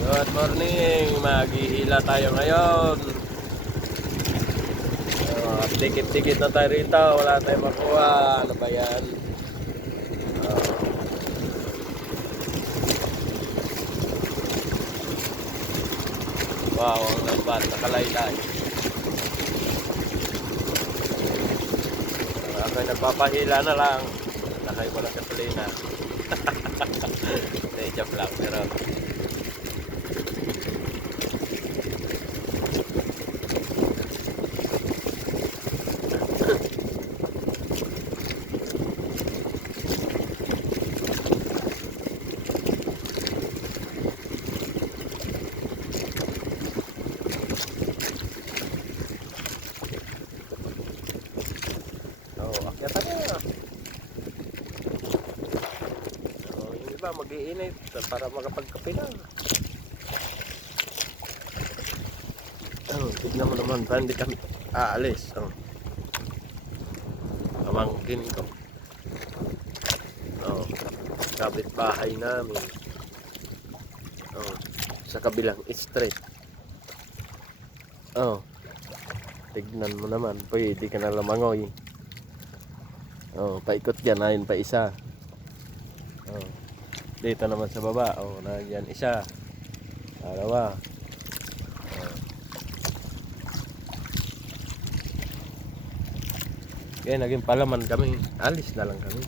Good morning, maghihila tayo ngayon. Uh, tikit-tikit na tayo rito, wala tayong makuha. Ano ba yan? Ah. wow, ang lambat, nakalaylay. Uh, ako'y nagpapahila na lang. Nakay mo ng gasolina. Hindi, joke lang. Pero Oo, oh, akyatan na. Oh, yung iba mag-iinit para makapagkape na. Oh, tignan mo naman, hindi kami aalis. Oh. Pamangkin ko. Oh, kabit bahay namin. Oh, sa kabilang street. Oh, tignan mo naman, pwede ka na lamangoy. Oh, paikot dyan, ayun pa isa. Dito naman sa baba, oh, nandiyan isa. Dalawa. Oh. Kaya naging palaman kami, alis na lang kami.